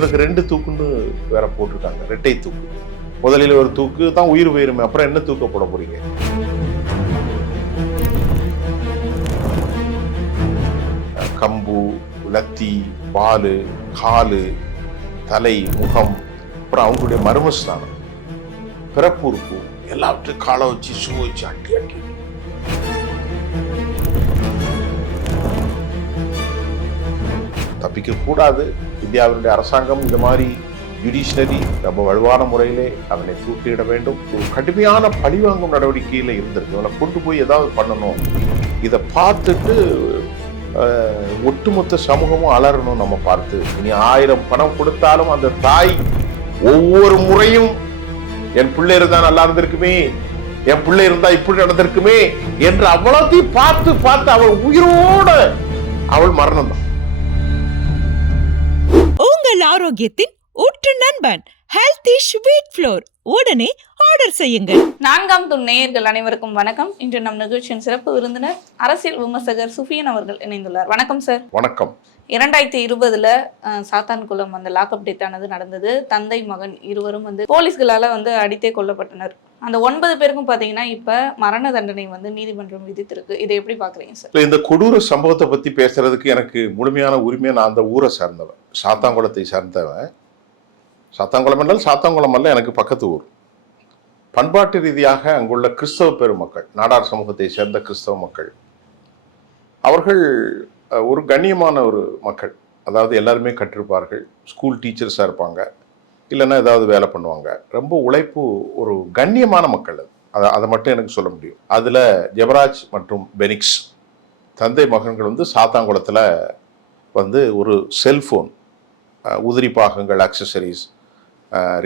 இவனுக்கு 2 தூக்குன்னு வேற போட்டிருக்காங்க, இரட்டை தூக்கு. முதலில் ஒரு தூக்கு தான் உயிர் போயிருமே, அப்புறம் என்ன தூக்க போட போறீங்க? கம்பு, லத்தி, வாலு, காலு, தலை, முகம், அப்புறம் அவங்களுடைய மர்மஸ்தானம், பிறப்புறுப்பு எல்லாவற்றையும் காலை வச்சு ஷூ வச்சு அட்டி அட்டி தப்பிக்க கூடாது. இந்தியாவினுடைய அரசாங்கம் இந்த மாதிரி ஜுடிஷியரி ரொம்ப வலுவான முறையிலே அவனை தூக்கிட வேண்டும். ஒரு கடுமையான பழிவாங்கும் நடவடிக்கையில இருந்திருக்கு. அவனை கொண்டு போய் ஏதாவது பண்ணணும். இதை பார்த்துட்டு ஒட்டுமொத்த சமூகமும் அலறணும். நம்ம பார்த்து இனி 1000 பணம் கொடுத்தாலும் அந்த தாய் ஒவ்வொரு முறையும் என் பிள்ளை இருந்தா நல்லா இருந்திருக்குமே, என் பிள்ளை இருந்தா இப்படி நடந்திருக்குமே என்று அவ்வளோத்தையும் பார்த்து பார்த்து அவள் உயிரோட அவள் மரணம் தான். உங்கள் ஆரோக்கியத்தின் ஊற்று நண்பன் ஹெல்தி ஸ்வீட் ஃப்ளோர் உடனே ஆர்டர் செய்யுங்கள். 4ஆம் தூண் நேயர்கள் அனைவருக்கும் வணக்கம். இன்று நம் நிகழ்ச்சியின் சிறப்பு விருந்தினர் அரசியல் விமர்சகர் சுஃபியன் அவர்கள் இணைந்துள்ளார். வணக்கம் சார். வணக்கம். 2020 சாத்தான்குளம் அந்த லாக்அப் டெத் ஆனது நடந்தது. தந்தை மகன் இருவரும் போலீஸ்களால அடித்தே கொல்லப்பட்டனர். அந்த 9 பேருக்கும் பாத்தீங்கன்னா இப்ப மரண தண்டனை நீதிமன்றம் விதித்திருக்கு. இதை எப்படி பாக்குறீங்க சார்? இந்த கொடூர சம்பவத்தை பத்தி பேசுறதுக்கு எனக்கு முழுமையான உரிமையை, நான் அந்த ஊரை சேர்ந்தவன், சாத்தான்குளத்தை சேர்ந்தவன். சாத்தான்குளம் என்றால் சாத்தான்குளம் அல்ல, எனக்கு பக்கத்து ஊர். பண்பாட்டு ரீதியாக அங்குள்ள கிறிஸ்தவ பெருமக்கள், நாடார் சமூகத்தை சேர்ந்த கிறிஸ்தவ மக்கள், அவர்கள் ஒரு கண்ணியமான ஒரு மக்கள். அதாவது எல்லாருமே கற்றிருப்பார்கள், ஸ்கூல் டீச்சர்ஸாக இருப்பாங்க, இல்லைன்னா ஏதாவது வேலை பண்ணுவாங்க. ரொம்ப உழைப்பு, ஒரு கண்ணியமான மக்கள். அதை மட்டும் எனக்கு சொல்ல முடியும். அதில் ஜெபராஜ் மற்றும் பெனிக்ஸ் தந்தை மகன்கள் சாத்தான்குளத்தில் ஒரு செல்ஃபோன், உதிரி பாகங்கள், அக்சசரிஸ்,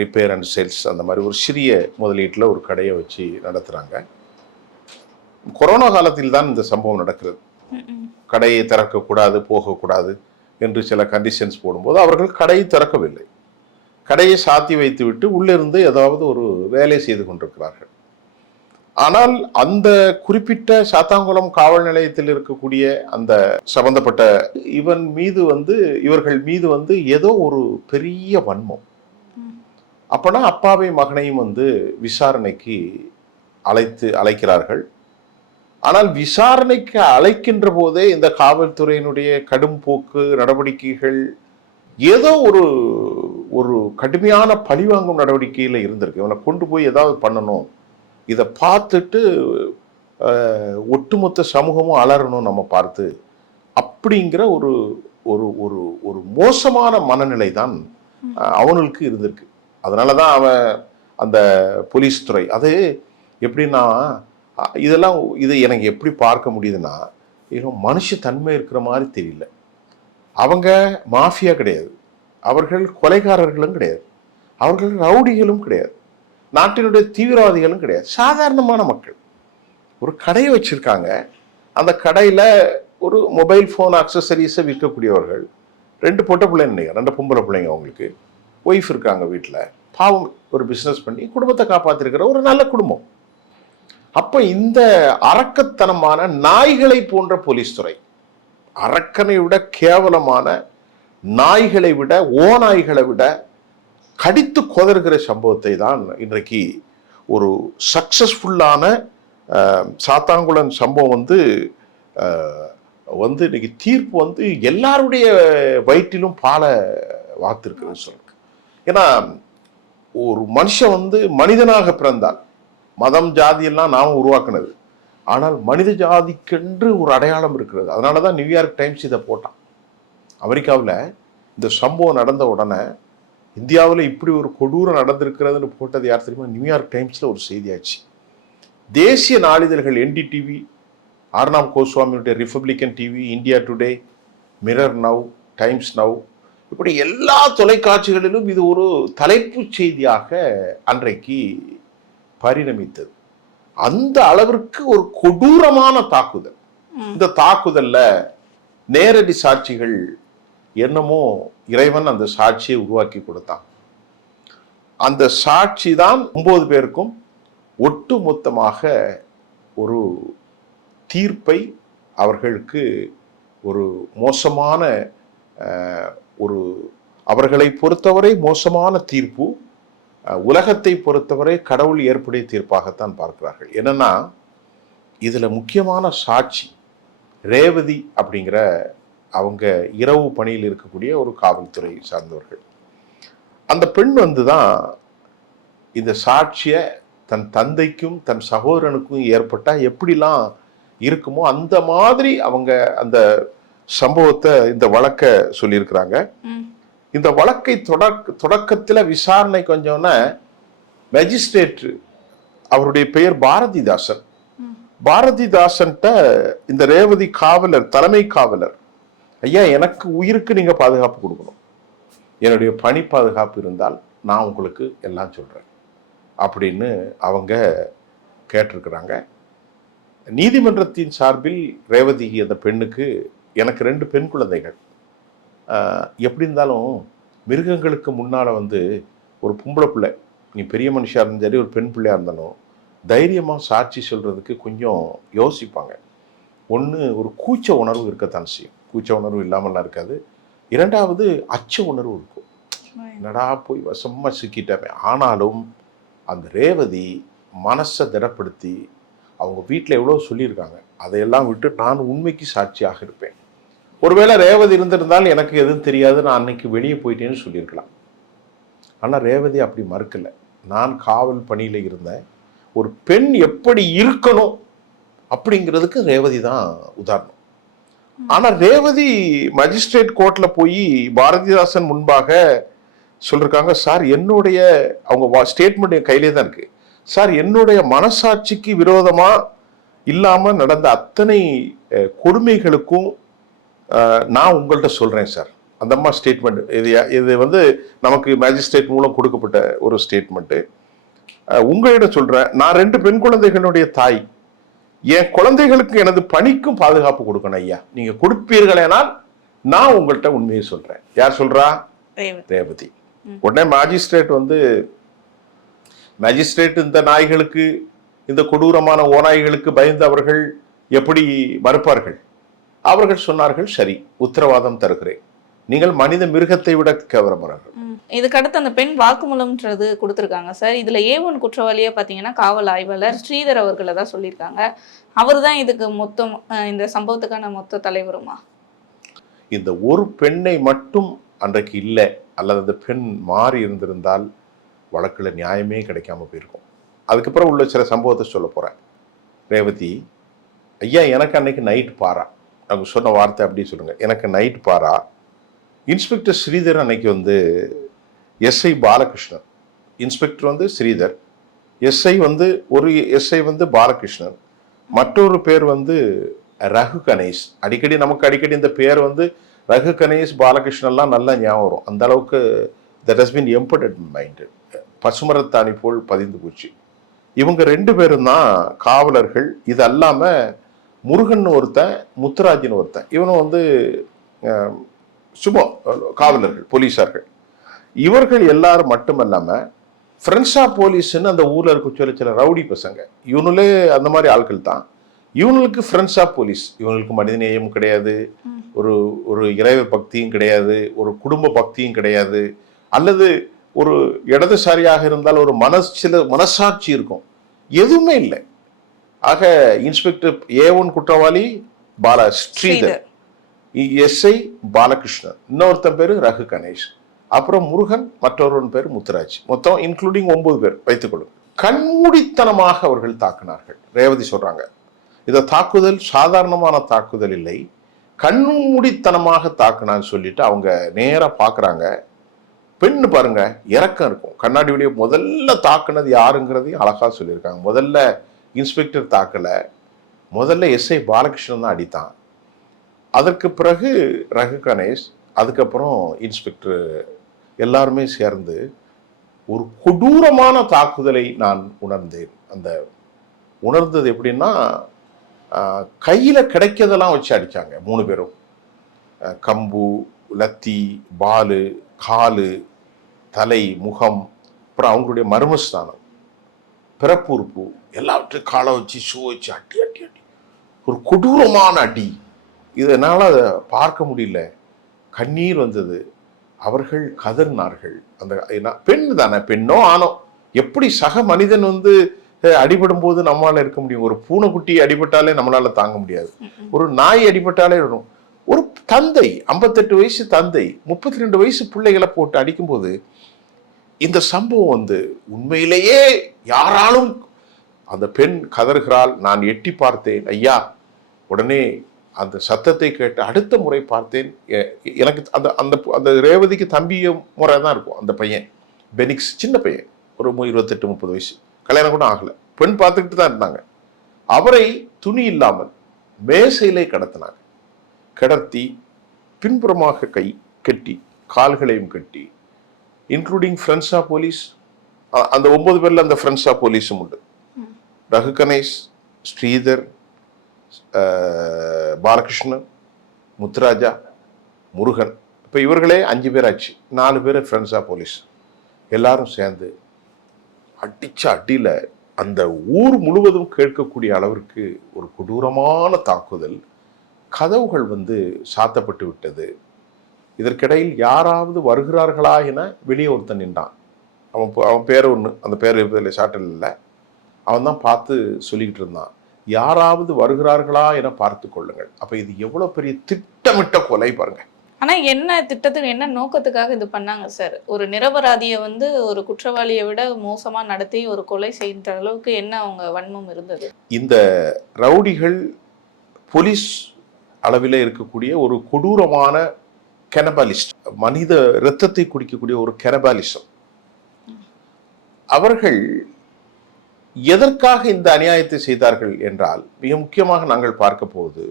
ரிப்பேர் அண்ட் சேல்ஸ், அந்த மாதிரி ஒரு சிறிய முதலீட்டில் ஒரு கடையை வச்சு நடத்துகிறாங்க. கொரோனா காலத்தில் தான் இந்த சம்பவம் நடக்கிறது. கடையை திறக்கக்கூடாது, போகக்கூடாது என்று சில கண்டிஷன்ஸ் போடும்போது அவர்கள் கடையை திறக்கவில்லை. கடையை சாத்தி வைத்து விட்டு உள்ளிருந்து ஏதாவது ஒரு வேலை செய்து கொண்டிருக்கிறார்கள். ஆனால் அந்த குறிப்பிட்ட சாத்தான்குளம் காவல் நிலையத்தில் இருக்கக்கூடிய அந்த சம்பந்தப்பட்ட இவர்கள் மீது ஏதோ ஒரு பெரிய வன்மம். அப்பனா அப்பாவை மகனையும் விசாரணைக்கு அழைக்கிறார்கள். ஆனால் விசாரணைக்கு அழைக்கின்ற போதே இந்த காவல்துறையினுடைய கடும் போக்கு நடவடிக்கைகள் ஏதோ ஒரு கடுமையான பழிவாங்கும் நடவடிக்கையில் இருந்திருக்கு. இவனை கொண்டு போய் ஏதாவது பண்ணணும். இதை பார்த்துட்டு ஒட்டுமொத்த சமூகமும் அலறணும் நம்ம பார்த்து, அப்படிங்கிற ஒரு ஒரு ஒரு ஒரு மோசமான மனநிலை தான் அவனுக்கு இருந்திருக்கு. அதனால தான் அவன் அந்த போலீஸ் துறை, அது எப்படின்னா, இதை எனக்கு எப்படி பார்க்க முடியுதுன்னா, மனுஷ தன்மை இருக்கிற மாதிரி தெரியல. அவங்க மாஃபியா கிடையாது, அவர்கள் கொலைகாரர்களும் கிடையாது, அவர்கள் ரவுடிகளும் கிடையாது, நாட்டினுடைய தீவிரவாதிகளும் கிடையாது, சாதாரணமான மக்கள். ஒரு கடையை வச்சிருக்காங்க. அந்த கடையில் ஒரு மொபைல் ஃபோன் அக்சசரிஸை விற்கக்கூடியவர்கள். 2 பொட்டை பிள்ளைங்க, 2 பொம்பளை பிள்ளைங்க. அவங்களுக்கு ஒய்ஃப் இருக்காங்க வீட்டில். பாவம், ஒரு பிஸ்னஸ் பண்ணி குடும்பத்தை காப்பாற்றிருக்கிற ஒரு நல்ல குடும்பம். அப்போ இந்த அரக்கத்தனமான நாய்களை போன்ற போலீஸ் துறை, அரக்கனை விட கேவலமான நாய்களை விட, ஓநாய்களை விட கடித்து கொதறுகிற சம்பவத்தை தான் இன்றைக்கு ஒரு சக்சஸ்ஃபுல்லான சாத்தான்குளம் சம்பவம் இன்னைக்கு தீர்ப்பு எல்லாருடைய வயிற்றிலும் பாலை வார்த்திருக்குன்னு சொல்லுங்க. ஏன்னா ஒரு மனுஷன் மனிதனாக பிறந்தால், மதம் ஜாதியெல்லாம் நாம் உருவாக்குனது, ஆனால் மனித ஜாதிக்கென்று ஒரு அடையாளம் இருக்கிறது. அதனால தான் நியூயார்க் டைம்ஸ் இதை போட்டான். அமெரிக்காவில் இந்த சம்பவம் நடந்த உடனே இந்தியாவில் இப்படி ஒரு கொடூரம் நடந்திருக்கிறதுன்னு போட்டது யார் தெரியுமா? நியூயார்க் டைம்ஸில் ஒரு செய்தியாச்சு. தேசிய நாளிதழ்கள் NDTV, ஆர்னாப் கோஸ்வாமியுடைய Republican TV, India Today, Mirror Now, Times Now, இப்படி எல்லா தொலைக்காட்சிகளிலும் இது ஒரு தலைப்பு செய்தியாக அன்றைக்கு பரிணமித்தது. அந்த அளவிற்கு ஒரு கொடூரமான தாக்குதல். இந்த தாக்குதல்ல நேரடி சாட்சிகள் என்னமோ இறைவன் அந்த சாட்சியை உருவாக்கி கொடுத்தான். அந்த சாட்சி தான் 9 பேருக்கும் ஒட்டு மொத்தமாக ஒரு தீர்ப்பை, அவர்களுக்கு ஒரு மோசமான ஒரு அவர்களை பொறுத்தவரை மோசமான தீர்ப்பு, உலகத்தை பொறுத்தவரை கடவுள் ஏற்புடைய தீர்ப்பாகத்தான் பார்க்கிறார்கள். என்னன்னா இதுல முக்கியமான சாட்சி ரேவதி அப்படிங்கிற அவங்க இரவு பணியில் இருக்கக்கூடிய ஒரு காவல்துறை சார்ந்தவர்கள். அந்த பெண் தான் இந்த சாட்சிய தன் தந்தைக்கும் தன் சகோதரனுக்கும் ஏற்பட்டா எப்படிலாம் இருக்குமோ அந்த மாதிரி அவங்க அந்த சம்பவத்தை, இந்த வழக்கை சொல்லியிருக்கிறாங்க. இந்த வழக்கை தொடக்கத்துல விசாரணை கொஞ்சம்னா மேஜிஸ்ட்ரேட், அவருடைய பெயர் பாரதிதாசன். பாரதிதாசன்ட்ட இந்த ரேவதி காவலர், தலைமை காவலர், ஐயா எனக்கு உயிருக்கு நீங்க பாதுகாப்பு கொடுக்கணும், என்னுடைய பணி பாதுகாப்பு இருந்தால் நான் உங்களுக்கு எல்லாம் சொல்றேன் அப்படின்னு அவங்க கேட்டிருக்கிறாங்க. நீதிமன்றத்தின் சார்பில் ரேவதி அந்த பெண்ணுக்கு, எனக்கு 2 பெண் குழந்தைகள், எப்படி இருந்தாலும் மிருகங்களுக்கு முன்னால ஒரு பொம்பளை பிள்ளை, நீ பெரிய மனுஷா இருந்தாலும் சரி ஒரு பெண் பிள்ளையா இருந்தாலும் தைரியமா சாட்சி சொல்றதுக்கு கொஞ்சம் யோசிப்பாங்க. ஒன்று, ஒரு கூச்ச உணர்வு இருக்கத்தான் செய்யும். கூச்ச உணர்வு இல்லாமல்லாம் இருக்காது. 2வது அச்ச உணர்வு இருக்கும், என்னடா போய் வசமா சிக்கிட்டமே. ஆனாலும் அந்த ரேவதி மனசை திடப்படுத்தி அவங்க வீட்டில் எவ்வளோ சொல்லியிருக்காங்க, அதையெல்லாம் விட்டு நான் உண்மைக்கு சாட்சியாக இருப்பேன், ஒருவேளை ரேவதி இருந்திருந்தால் எனக்கு எதுவும் தெரியாது, நான் அன்னைக்கு வெளியே போயிட்டேன்னு சொல்லியிருக்கலாம். ஆனால் ரேவதி அப்படி மறுக்கலை. நான் காவல் பணியில் இருந்தேன், ஒரு பெண் எப்படி இருக்கணும் அப்படிங்கிறதுக்கு ரேவதி தான் உதாரணம். ஆனால் ரேவதி மஜிஸ்ட்ரேட் கோர்ட்ல போய் பாரதிதாசன் முன்பாக சொல்லிருக்காங்க, சார் என்னுடைய, அவங்க ஸ்டேட்மெண்ட் என் கையிலே தான் இருக்கு, சார் என்னுடைய மனசாட்சிக்கு விரோதமா இல்லாம நடந்த அத்தனை கொடுமைகளுக்கும் நான் உங்கள்கிட்ட சொல்றேன் சார். அந்த அம்மா ஸ்டேட்மெண்ட் இது நமக்கு மேஜிஸ்ட்ரேட் மூலம் கொடுக்கப்பட்ட ஒரு ஸ்டேட்மெண்ட். உங்களிடம் சொல்றேன், நான் 2 பெண் குழந்தைகளுடைய தாய், என் குழந்தைகளுக்கு எனது பணிக்கும் பாதுகாப்பு கொடுக்கணும் ஐயா, நீங்க கொடுப்பீர்களேனால் நான் உங்கள்கிட்ட உண்மையை சொல்றேன். யார் சொல்றா? ரேவதி. உடனே மேஜிஸ்ட்ரேட் இந்த நாய்களுக்கு, இந்த கொடூரமான ஓநாய்களுக்கு பயந்து அவர்கள் எப்படி மறுப்பார்கள்? அவர்கள் சொன்னார்கள், சரி உத்தரவாதம் தருகிறேன், நீங்கள் மனித மிருகத்தை விட கேவலமானவர்கள். இதுக்கடுத்து அந்த பெண் வாக்குமூலம்ன்றது கொடுத்துருக்காங்க சார். இதுல A1 குற்றவாளியா பாத்தீங்கன்னா காவல் ஆய்வாளர் ஸ்ரீதர் அவர்களை தான் சொல்லியிருக்காங்க. அவர் தான் இதுக்கு மொத்தம் இந்த சம்பவத்துக்கான மொத்த தலைவருமா? இந்த ஒரு பெண்ணை மட்டும் அன்றைக்கு இல்லை, அல்லது அந்த பெண் மாறி இருந்திருந்தால் வழக்குல நியாயமே கிடைக்காம போயிருக்கும். அதுக்கப்புறம் உள்ள சில சம்பவத்தை சொல்ல போறேன். ரேவதி, ஐயா எனக்கு அன்னைக்கு நைட் பாரா, அவங்க சொன்ன வார்த்தை அப்படி சொல்லுங்க, எனக்கு நைட் பாரா. இன்ஸ்பெக்டர் ஸ்ரீதர் அன்னைக்கு SI Balakrishnan, inspector Sridhar, SI ஒரு எஸ்ஐ பாலகிருஷ்ணன், மற்றொரு பேர் ரகு கணேஷ். நமக்கு இந்த பேர் ரகு கணேஷ் பாலகிருஷ்ணன்லாம் நல்லா ஞாபகம் வரும். அந்த அளவுக்கு that has been embedded in mind, பசுமரத்தாணி போல் பதிந்து போச்சு. இவங்க 2 பேரும் தான் காவலர்கள். இது அல்லாம முருகன் ஒருத்தன், முத்துராஜன் ஒருத்தன், இவனும் சும்மா காவலர்கள், போலீஸார்கள். இவர்கள் எல்லாரும் மட்டுமல்லாம ஃப்ரெண்ட்ஸ் ஆஃப் போலீஸ்ன்னு அந்த ஊர்ல இருக்க சில ரவுடி பசங்க, இவனுலே அந்த மாதிரி ஆட்கள் தான். இவங்களுக்கு ஃப்ரெண்ட்ஸ் ஆஃப் போலீஸ். இவங்களுக்கு மனிதநேயம் கிடையாது, ஒரு இறைவ பக்தியும் கிடையாது, ஒரு குடும்ப பக்தியும் கிடையாது, அல்லது ஒரு இடதுசாரியாக இருந்தால் ஒரு மனசாட்சி இருக்கும், எதுவுமே இல்லை. ஆக இன்ஸ்பெக்டர் A1 குற்றவாளி ஸ்ரீதர், எஸ்ஐ பாலகிருஷ்ணன், இன்னொருத்தன் பேரு ரகு கணேஷ், அப்புறம் முருகன், மற்றொருவன் பேர் முத்துராஜ், மொத்தம் இன்க்ளூடிங் 9 பேர் வைத்துக்கொள்ளும். கண்மூடித்தனமாக அவர்கள் தாக்குனார்கள். ரேவதி சொல்றாங்க, இந்த தாக்குதல் சாதாரணமான தாக்குதல் இல்லை, கண்மூடித்தனமாக தாக்குனான்னு சொல்லிட்டு அவங்க நேரா பாக்குறாங்க. பெண்ணு பாருங்க, இறக்கம் இருக்கும், கண்ணாடி வழியே முதல்ல தாக்குனது யாருங்கிறதையும் அழகா சொல்லியிருக்காங்க. முதல்ல இன்ஸ்பெக்டர் தாக்கல, முதல்ல எஸ்ஐ பாலகிருஷ்ணன் தான் அடித்தான், அதற்கு பிறகு ரகு கணேஷ், அதுக்கப்புறம் இன்ஸ்பெக்டர், எல்லாருமே சேர்ந்து ஒரு கொடூரமான தாக்குதலை நான் உணர்ந்தேன். அந்த உணர்ந்தது எப்படின்னா, கையில கிடைக்கிறதெல்லாம் வச்சு அடிச்சாங்க 3 பேரும். கம்பு, லத்தி, பாலு, காலு, தலை, முகம், அப்புறம் அவங்களுடைய மர்மஸ்தானம், பிறப்புறுப்பு எல்லாவற்றையும் காலை வச்சு ஷூ வச்சு அடி அடி அடி, ஒரு கொடூரமான அடி. இதனால அதை பார்க்க முடியல, கண்ணீர் வந்தது. அவர்கள் கதறினார்கள். அந்த பெண் தானே, பெண்ணோ ஆணோ, எப்படி சக மனிதன் வந்து அடிபடும் போது நம்மளால இருக்க முடியும்? ஒரு பூனைக்குட்டி அடிபட்டாலே நம்மளால தாங்க முடியாது. ஒரு நாய் அடிபட்டாலே வரும். ஒரு தந்தை 58 வயசு தந்தை 32 வயசு பிள்ளைகளை போட்டு அடிக்கும்போது இந்த சம்பவம் வந்து உண்மையிலேயே யாராலும், அந்த பெண் கதறுகிறாள். நான் எட்டி பார்த்தேன் ஐயா. உடனே அந்த சத்தத்தை கேட்டு அடுத்த முறை பார்த்தேன். எனக்கு அந்த அந்த அந்த ரேவதிக்கு தம்பிய முறை தான் இருக்கும். அந்த பையன் பெனிக்ஸ், சின்ன பையன், ஒரு 28-30 வயசு, கல்யாணம் கூட ஆகலை. பெண் பார்த்துக்கிட்டு தான் இருந்தாங்க. அவரை துணி இல்லாமல் மேசையிலே கடத்தினாங்க. கடத்தி பின்புறமாக கை கட்டி கால்களையும் கட்டி, இன்க்ளூடிங் ஃப்ரெண்ட்ஸ் ஆஃப் போலீஸ். அந்த 9 பேர்ல அந்த ஃப்ரெண்ட்ஸ் ஆஃப் போலீஸும் உண்டு. ரகு கணேஷ், ஸ்ரீதர், பாலகிருஷ்ணன், முத்துராஜா, முருகன். இப்போ இவர்களே 5 பேர் ஆச்சு. 4 பேர் ஃப்ரெண்ட்ஸ் ஆஃப் போலீஸ். எல்லாரும் சேர்ந்து அடிச்ச அடியில் அந்த ஊர் முழுவதும் கேட்கக்கூடிய அளவிற்கு ஒரு கொடூரமான தாக்குதல். கதவுகள் வந்து சாத்தப்பட்டு விட்டது. இதற்கிடையில் யாராவது வருகிறார்களா என வெளியே ஒருத்தன் நின்றான். அவன் பேர் ஒன்று, அந்த பேர் இருப்பதில் சாட்டல் இல்லை. அவன் தான் பார்த்து சொல்லிக்கிட்டு இருந்தான், யாராவது வருகிறார்களா என பார்த்து கொள்ளுங்கள். அப்ப இது எவ்வளவு பெரிய திட்டமிட்ட கொலை பாருங்க. ஆனா என்ன திட்டத்துக்கு, என்ன நோக்கத்துக்காக இது பண்ணாங்க சார்? ஒரு நிரபராதியை வந்து ஒரு குற்றவாளியை விட மோசமா நடத்தி ஒரு கொலை செய்கிற அளவுக்கு என்ன அவங்க வன்மம் இருந்தது? இந்த ரவுடிகள் போலீஸ் அளவில் இருக்கக்கூடிய ஒரு கொடூரமான கெனபாலிஸ்ட், மனித இரத்தத்தை குடிக்கக்கூடிய ஒரு கெனபாலிசம். அவர்கள் எதற்காக இந்த அநியாயத்தை செய்தார்கள் என்றால், மிக முக்கியமாக நாங்கள் பார்க்க போவது,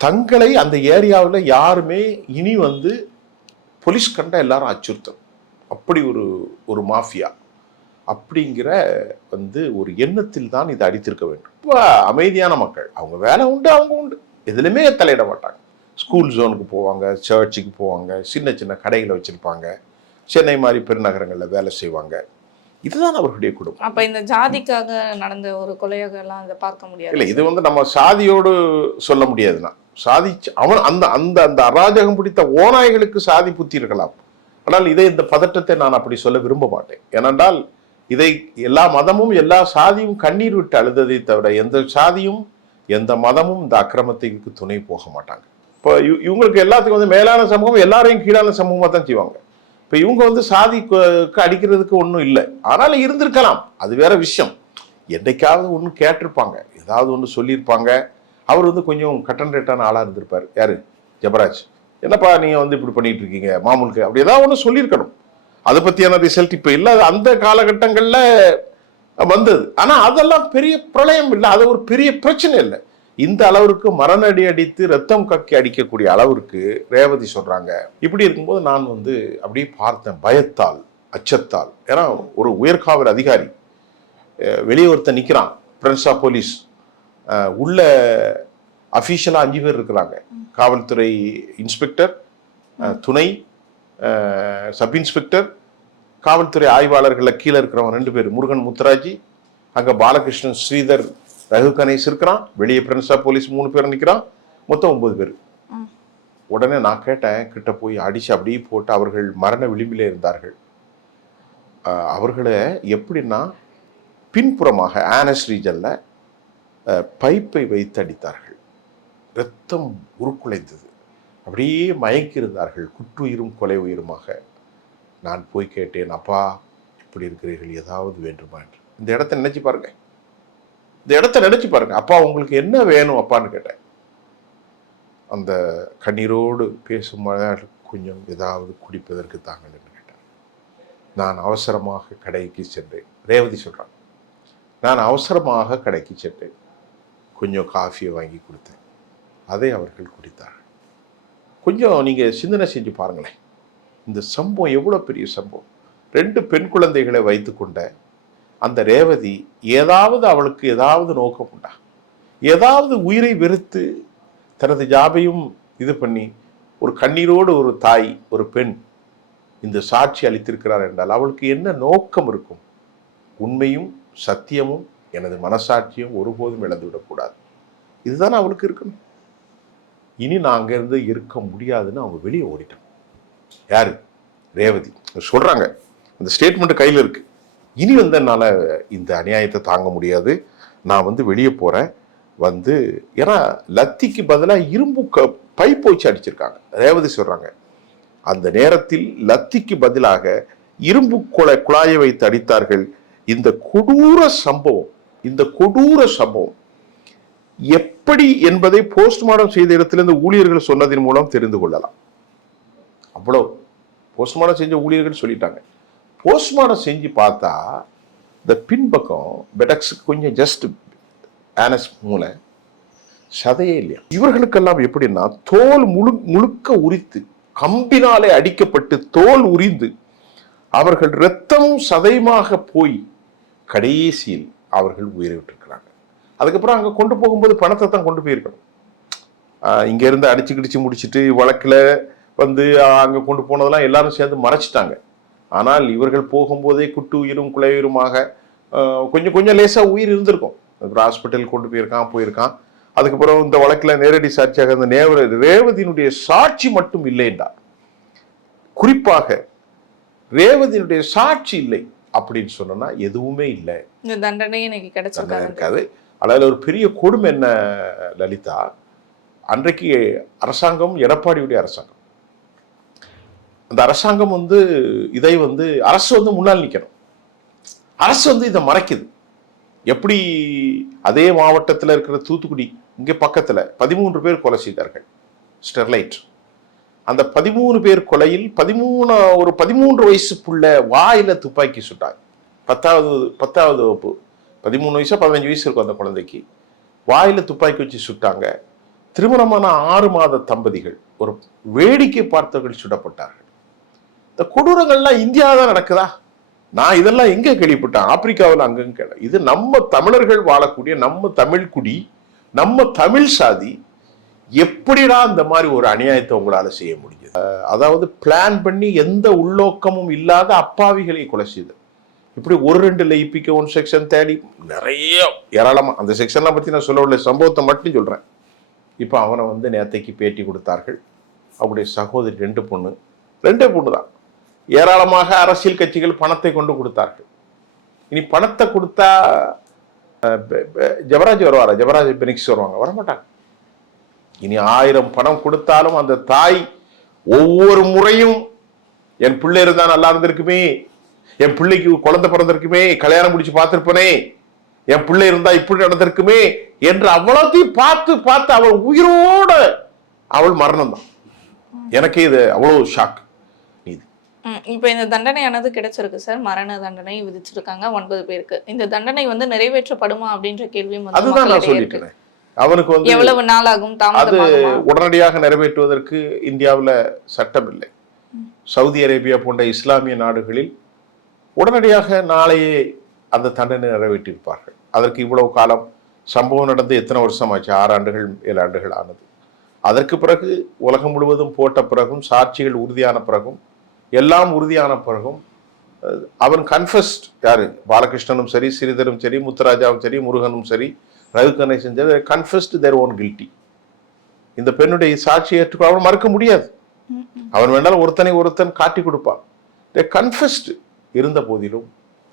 தங்களை அந்த ஏரியாவில் யாருமே இனி வந்து போலீஸ் கண்ட எல்லாரும் அச்சுறுத்தம். அப்படி ஒரு மாஃபியா அப்படிங்கிற வந்து ஒரு எண்ணத்தில் தான் இதை அடித்திருக்க வேண்டும். ரொம்ப அமைதியான மக்கள், அவங்க வேலை உண்டு, அவங்க உண்டு, எதுலையுமே தலையிட மாட்டாங்க. ஸ்கூல் ஜோனுக்கு போவாங்க, சர்ச்சுக்கு போவாங்க, சின்ன சின்ன கடைகளை வச்சிருப்பாங்க, சென்னை மாதிரி பெருநகரங்களில் வேலை செய்வாங்க. இதுதான் அவர்களுடைய குடும்பம். அப்ப இந்த ஜாதிக்காக நடந்த ஒரு கொலையாக எல்லாம் அதை பார்க்க முடியாது. இல்லை, இது வந்து நம்ம சாதியோடு சொல்ல முடியாதுன்னா, சாதி அவன் அந்த அந்த அந்த அராஜகம் பிடித்த ஓநாய்களுக்கு சாதி புத்தி இருக்கலாம். ஆனால் இந்த பதட்டத்தை நான் அப்படி சொல்ல விரும்ப மாட்டேன். ஏனென்றால் இதை எல்லா மதமும் எல்லா சாதியும் கண்ணீர் விட்டு அழுததை தவிர எந்த சாதியும் எந்த மதமும் இந்த அக்கிரமத்துக்கு துணை போக மாட்டாங்க. இப்போ இவங்களுக்கு எல்லாத்துக்கும் வந்து மேலான சமூகம் எல்லாரையும் கீழான சமூகமாக தான் செய்வாங்க. இப்போ இவங்க வந்து சாதிக்கு அடிக்கிறதுக்கு ஒன்றும் இல்லை, ஆனாலும் இருந்திருக்கலாம், அது வேற விஷயம். என்னைக்காவது ஒன்று கேட்டிருப்பாங்க, ஏதாவது ஒன்று சொல்லியிருப்பாங்க. அவர் வந்து கொஞ்சம் கட்டன் ரேட்டான ஆளாக இருந்திருப்பார். யாரு? ஜெபராஜ். என்னப்பா நீங்கள் வந்து இப்படி பண்ணிட்டு இருக்கீங்க மாமூலுக்கு, அப்படி ஏதாவது ஒன்று சொல்லியிருக்கணும். அதை பற்றியான ரிசல்ட் இப்போ இல்லை, அந்த காலகட்டங்களில் வந்தது. ஆனால் அதெல்லாம் பெரிய பிரளயம் இல்லை, அது ஒரு பெரிய பிரச்சனை இல்லை. இந்த அளவிற்கு மரணடி அடித்து ரத்தம் கக்கி அடிக்கக்கூடிய அளவிற்கு ரேவதி சொல்றாங்க. இப்படி இருக்கும்போது நான் வந்து அப்படியே பார்த்தேன், பயத்தால், அச்சத்தால். ஏன்னா ஒரு உயர்காவல் அதிகாரி வெளியே ஒருத்தர் நிற்கிறான், ஃப்ரெண்ட்ஸ் ஆஃப் போலீஸ், உள்ள அஃபீஷியலாக 5 பேர் இருக்கிறாங்க. காவல்துறை இன்ஸ்பெக்டர், துணை சப் இன்ஸ்பெக்டர், காவல்துறை ஆய்வாளர்களில் கீழே இருக்கிறவங்க 2 பேர், முருகன், முத்துராஜி, அங்கே பாலகிருஷ்ணன், ஸ்ரீதர், ரகு கணேஷ் இருக்கிறான், வெளியே ஃப்ரெண்ட்ஸ் ஆஃப் போலீஸ் 3 பேர் நிற்கிறான், மொத்தம் 9 பேர். உடனே நான் கேட்டேன், கிட்ட போய் அடிச்சு அப்படியே போட்டு, அவர்கள் மரண விளிம்பிலே இருந்தார்கள். அவர்களை எப்படின்னா பின்புறமாக ஆனஸ் ரீஜன்ல பைப்பை வைத்து அடித்தார்கள். ரத்தம் உருக்குலைந்தது, அப்படியே மயக்கி இருந்தார்கள், குற்றுயிரும் கொலை உயிருமாக. நான் போய் கேட்டேன், அப்பா இப்படி இருக்கிறீர்கள், ஏதாவது வேண்டுமா என்று. இந்த இடத்த நினைச்சு பாருங்க, இந்த இடத்த நினைச்சு பாருங்க, அப்பா உங்களுக்கு என்ன வேணும் அப்பான்னு கேட்டேன். அந்த கண்ணீரோடு பேசும்போது கொஞ்சம் ஏதாவது குடிப்பதற்கு தாங்கள் என்று கேட்டேன். நான் அவசரமாக கடைக்கு சென்றேன். ரேவதி சொல்றான், நான் அவசரமாக கடைக்கு சென்றேன், கொஞ்சம் காஃபியை வாங்கி கொடுத்தேன், அதை அவர்கள் குடித்தார்கள். கொஞ்சம் நீங்க சிந்தனை செஞ்சு பாருங்களேன், இந்த சம்பவம் எவ்வளவு பெரிய சம்பவம். 2 பெண் குழந்தைகளை வைத்துக்கொண்ட அந்த ரேவதி, ஏதாவது அவளுக்கு ஏதாவது நோக்கம் உண்டா? ஏதாவது உயிரை வெறுத்து தனது ஜாபையும் இது பண்ணி ஒரு கண்ணீரோடு ஒரு தாய், ஒரு பெண் இந்த சாட்சி அளித்திருக்கிறார் என்றால் அவளுக்கு என்ன நோக்கம் இருக்கும்? உண்மையும் சத்தியமும் எனது மனசாட்சியும் ஒருபோதும் இழந்துவிடக்கூடாது, இதுதான் அவளுக்கு இருக்கணும். இனி நான் அங்கிருந்து இருக்க முடியாதுன்னு அவங்க வெளியே ஓடிட்டான். யாரு? ரேவதி சொல்றாங்க. அந்த ஸ்டேட்மெண்ட் கையில் இருக்கு. இனி வந்து என்னால் இந்த அநியாயத்தை தாங்க முடியாது, நான் வந்து வெளியே போறேன். வந்து ஏன்னா லத்திக்கு பதிலாக இரும்பு பைப் வச்சு அடிச்சிருக்காங்க. ரேவதி சொல்றாங்க, அந்த நேரத்தில் லத்திக்கு பதிலாக இரும்பு குழாயை வைத்து அடித்தார்கள். இந்த கொடூர சம்பவம் எப்படி என்பதை போஸ்ட்மார்டம் செய்த இடத்திலிருந்து ஊழியர்கள் சொன்னதன் மூலம் தெரிந்து கொள்ளலாம். அவ்வளோ போஸ்ட்மார்டம் செஞ்ச ஊழியர்கள் சொல்லிட்டாங்க. போஸ்ட்மார்டம் செஞ்சு பார்த்தா இந்த பின்பக்கம் பெடக்ஸுக்கு கொஞ்சம் ஜஸ்ட் ஆனஸ் மூளை சதையே இல்லையா. இவர்களுக்கெல்லாம் எப்படின்னா தோல் முழுக்க உரித்து கம்பினாலே அடிக்கப்பட்டு தோல் உரிந்து அவர்கள் இரத்தமும் சதையுமாக போய் கடைசியில் அவர்கள் உயிரை விட்டிருக்கிறாங்க. அதுக்கப்புறம் அங்கே கொண்டு போகும்போது பணத்தை தான் கொண்டு போயிருக்கணும். இங்க இருந்து அடிச்சு கிடிச்சு முடிச்சுட்டு வழக்கில் வந்து அங்கே கொண்டு போனதெல்லாம் எல்லாரும் சேர்ந்து மறைச்சிட்டாங்க. ஆனால் இவர்கள் போகும்போதே குட்டு உயிரும் குலையுயிருமாக கொஞ்சம் கொஞ்சம் லேசாக உயிர் இருந்திருக்கும். அப்புறம் ஹாஸ்பிட்டல் கொண்டு போயிருக்கான். அதுக்கப்புறம் இந்த வழக்கில் நேரடி சாட்சியாக இந்த ரேவதியினுடைய சாட்சி மட்டும் இல்லை என்றார். குறிப்பாக ரேவதியினுடைய சாட்சி இல்லை அப்படின்னு சொன்னா எதுவுமே இல்லை, இந்த தண்டனை கிடைச்சிருக்காது. அதாவது ஒரு பெரிய கொடுமை என்ன லலிதா, அன்றைக்கு அரசாங்கம் எடப்பாடியுடைய அரசாங்கம். அந்த அரசாங்கம் வந்து இதை வந்து அரசு வந்து முன்னால் நிற்கணும். அரசு வந்து இதை மறைக்குது. எப்படி அதே மாவட்டத்தில் இருக்கிற தூத்துக்குடி இங்கே பக்கத்தில் 13 பேர் கொலை செய்தார்கள் ஸ்டெர்லைட். அந்த 13 பேர் கொலையில் 13 வயசு புள்ள வாயில துப்பாக்கி சுட்டாங்க. 10வது வகுப்பு 13 வயசா 15 வயசு இருக்கும் அந்த குழந்தைக்கு. வாயில துப்பாக்கி வச்சு சுட்டாங்க. திருமணமான 6 மாத தம்பதிகள் ஒரு வேடிக்கை பார்த்தவர்கள் சுடப்பட்டார்கள். இந்த கொடூரங்கள்லாம் இந்தியாவில் நடக்குதா? நான் இதெல்லாம் எங்க கேள்விப்பட்டேன்? ஆப்பிரிக்காவில் அங்கங்க கேட்ட. இது நம்ம தமிழர்கள் வாழக்கூடிய நம்ம தமிழ் குடி, நம்ம தமிழ் சாதி எப்படிடா இந்த மாதிரி ஒரு அநியாயத்தை உங்களால செய்ய முடியுது? அதாவது பிளான் பண்ணி எந்த உள்நோக்கமும் இல்லாத அப்பாவிகளை கொலை செய்து இப்படி 1-2 IPK 1 செக்ஷன் தேடி நிறைய ஏராளமா அந்த செக்ஷன்லாம் பத்தி நான் சொல்ல உள்ள சம்பவத்தை மட்டும் சொல்றேன். இப்போ அவனை வந்து நேத்தைக்கு பேட்டி கொடுத்தார்கள். அவருடைய சகோதரி 2 பொண்ணு தான். ஏராளமாக அரசியல் கட்சிகள் பணத்தை கொண்டு கொடுத்தார்கள். இனி பணத்தை கொடுத்தா ஜெபராஜ் வருவாரா? ஜெபராஜ் பெனிக்ஸ் வருவாங்க? வரமாட்டாங்க. இனி 1000 பணம் கொடுத்தாலும் அந்த தாய் ஒவ்வொரு முறையும் என் பிள்ளை இருந்தா நல்லா இருந்திருக்குமே, என் பிள்ளைக்கு குழந்தை பிறந்திருக்குமே, கல்யாணம் முடிச்சு பார்த்திருப்பனே, என் பிள்ளை இருந்தா இப்படி நடந்திருக்குமே என்று அவ்வளோத்தையும் பார்த்து அவள் உயிரோட அவள் மரணம் தான். எனக்கு இது அவ்வளவு ஷாக். இப்போ இந்த தண்டனையானது கிடைச்சிருக்கு சார். மரண தண்டனை விதிச்சிருக்காங்க 9 பேருக்கு. இந்த தண்டனை வந்து நிறைவேற்றப்படுமா அப்படின்ற கேள்வியும் அதுதான் நான் சொல்லிட்டேன். அவனுக்கு வந்து எவ்வளவு நாள் ஆகும்? அது உடனடியாக நிறைவேற்றுவதற்கு இந்தியாவில் சட்டம் இல்லை. சவுதி அரேபியா போன்ற இஸ்லாமிய நாடுகளில் உடனடியாக நாளையே அந்த தண்டனை நிறைவேற்றியிருப்பார்கள். அதற்கு இவ்வளவு காலம் சம்பவம் நடந்து எத்தனை வருஷம் ஆச்சு? 6 ஆண்டுகள் 7 ஆண்டுகள் ஆனது. அதற்கு பிறகு உலகம் முழுவதும் போட்ட பிறகும் சாட்சிகள் உறுதியான பிறகும் எல்லாம் உறுதியான பிறகும் அவன் கன்ஃபஸ்ட். யாரு? பாலகிருஷ்ணனும் சரி, ஸ்ரீதரும் சரி, முத்துராஜாவும் சரி, முருகனும் சரி, ரவி கணேசன் சரி, கன்ஃபஸ்ட் தேர் ஓன் கில்ட்டி. இந்த பெண்ணுடைய சாட்சியை ஏற்றுக்கொள்ள அவன் மறுக்க முடியாது. அவன் வேண்டாலும் ஒருத்தன் காட்டி கொடுப்பான். கன்ஃபஸ்ட் இருந்த போதிலும்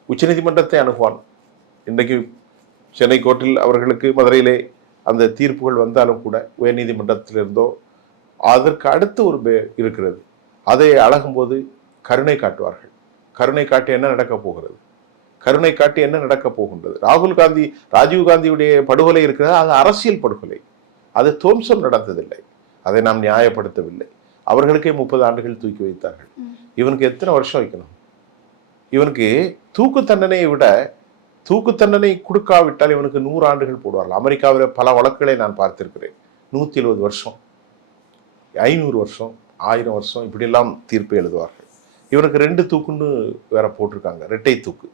உச்சநீதிமன்றத்தை அணுகுவான். இன்றைக்கு சென்னை கோர்ட்டில் அவர்களுக்கு மதுரையிலே அந்த தீர்ப்புகள் வந்தாலும் கூட உயர்நீதிமன்றத்திலிருந்தோ அதற்கு அடுத்து ஒரு இருக்கிறது. அதை அழகும்போது கருணை காட்டுவார்கள். கருணை காட்டி என்ன நடக்கப் போகிறது? கருணை காட்டி என்ன நடக்கப் போகின்றது? ராஜீவ் காந்தியுடைய படுகொலை இருக்கிறது, அது அரசியல் படுகொலை. அது துவம்சம் நடந்ததில்லை. அதை நாம் நியாயப்படுத்தவில்லை. அவர்களுக்கே 30 ஆண்டுகள் தூக்கி வைத்தார்கள். இவனுக்கு எத்தனை வருஷம் வைக்கணும்? இவனுக்கு தூக்கு தண்டனையை விட தூக்கு தண்டனை கொடுக்காவிட்டால் இவனுக்கு 100 ஆண்டுகள் போடுவார்கள். அமெரிக்காவில் பல வழக்குகளை நான் பார்த்திருக்கிறேன். 170 வருஷம், 500 வருஷம், 1000 வருஷம் இப்படியெல்லாம் தீர்ப்பு எழுதுவார்கள். இவனுக்கு 2 தூக்குன்னு வேற போட்டிருக்காங்க. 2 தூக்கு.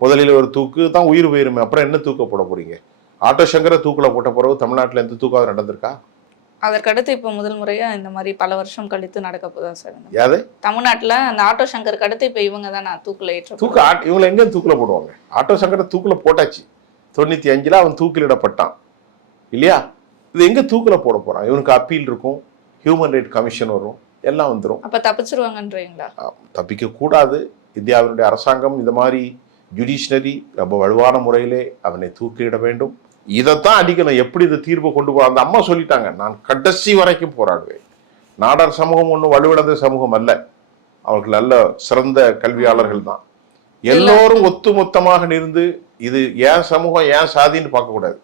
முதலில் ஒரு தூக்கு தான் உயிர் போயிருமே, அப்புறம் என்ன தூக்க போட போறீங்க? ஆட்டோ சங்கரை தூக்கில் போட்ட பிறகு தமிழ்நாட்டில் எந்த தூக்காவது நடந்திருக்கா? அதற்கடுத்து இப்போ முதல் முறையா இந்த மாதிரி பல வருஷம் கழித்து நடக்க போதா சார்? யாரு? தமிழ்நாட்டில் அந்த ஆட்டோ சங்கருக்கு அடுத்து இப்போ இவங்க தான் தூக்கில் ஏற்ற இவங்களை எங்க தூக்கில் போடுவாங்க? ஆட்டோ சங்கரை தூக்கில் போட்டாச்சு. 95 அவன் தூக்கிலிடப்பட்டான் இல்லையா? இது எங்க தூக்கில் போட போறான்? இவனுக்கு அப்பீல் இருக்கும், ஹியூமன் ரைட் கமிஷன் வரும், எல்லாம் வந்துடும். அப்ப தப்பிச்சிருவாங்கன்றீங்களா? தப்பிக்கக்கூடாது. இந்தியாவினுடைய அரசாங்கம் இந்த மாதிரி ஜுடிஷியரி ரொம்ப வலுவான முறையிலே அவனை தூக்கிலிட வேண்டும். இதைத்தான் அடிக்கணும். எப்படி இது தீர்வு கொண்டு போக அந்த அம்மா சொல்லிட்டாங்க, நான் கடைசி வரைக்கும் போராடுவேன். நாடார் சமூகம் ஒன்றும் வலுவிழந்த சமூகம் அல்ல, அவர்கள் நல்ல சிறந்த கல்வியாளர்கள் தான். எல்லோரும் ஒத்துமொத்தமாக நின்று இது ஏன் சமூகம் ஏன் சாதின்னு பார்க்கக்கூடாது.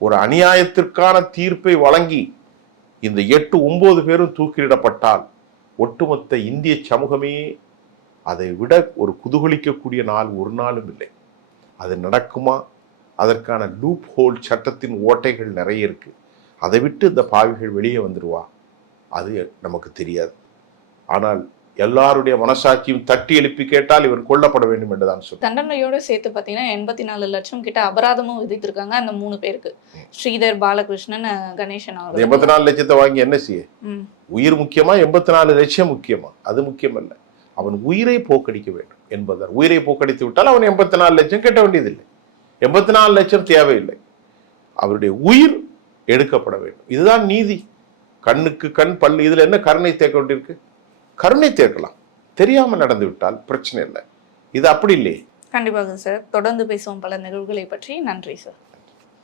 ஒரு அநியாயத்திற்கான தீர்ப்பை வழங்கி இந்த 8-9 பேரும் தூக்கிலிடப்பட்டால் ஒட்டுமொத்த இந்திய சமூகமே அதை விட ஒரு குதூகலிக்கக்கூடிய நாள் ஒரு நாளும் இல்லை. அது நடக்குமா? அதற்கான லூப் ஹோல் சட்டத்தின் ஓட்டைகள் நிறைய இருக்கு. அதை விட்டு இந்த பாவிகள் வெளியே வந்துடுவா அது நமக்கு தெரியாது. ஆனால் எல்லாருடைய மனசாட்சியும் தட்டி எழுப்பி கேட்டால் இவர் கொல்லப்பட வேண்டும் என்றுதான் சொல்ல. தண்டனையோட சேர்த்து பார்த்தீங்கன்னா 84 லட்சம் கிட்ட அபராதமும் விதித்திருக்காங்க அந்த 3 பேருக்கு. ஸ்ரீதர், பாலகிருஷ்ணன், கணேசன். 84 லட்சத்தை வாங்கி என்ன செய்ய? உயிர் முக்கியமா 84 லட்சம் முக்கியமா? அது முக்கியம் அல்ல. அவன் உயிரை போக்கடிக்க வேண்டும் என்பதால் உயிரை போக்கடித்து விட்டால் அவன் 84 லட்சம் கட்ட வேண்டியதில்லை. 84 லட்சம் தேவையில்லை. அவருடைய உயிர் எடுக்கப்பட வேண்டும். இதுதான் நீதி. கண்ணுக்கு கண், பல்லு, இதுல என்ன கருணை தேக்க வேண்டியிருக்கு? கருணை தேக்கலாம். தெரியாம நடந்து விட்டால் பிரச்சனை இல்லை. இது அப்படி இல்லையே. கண்டிப்பாக சார். தொடர்ந்து பேசுவோம் பல நிகழ்வுகளை பற்றி. நன்றி சார்.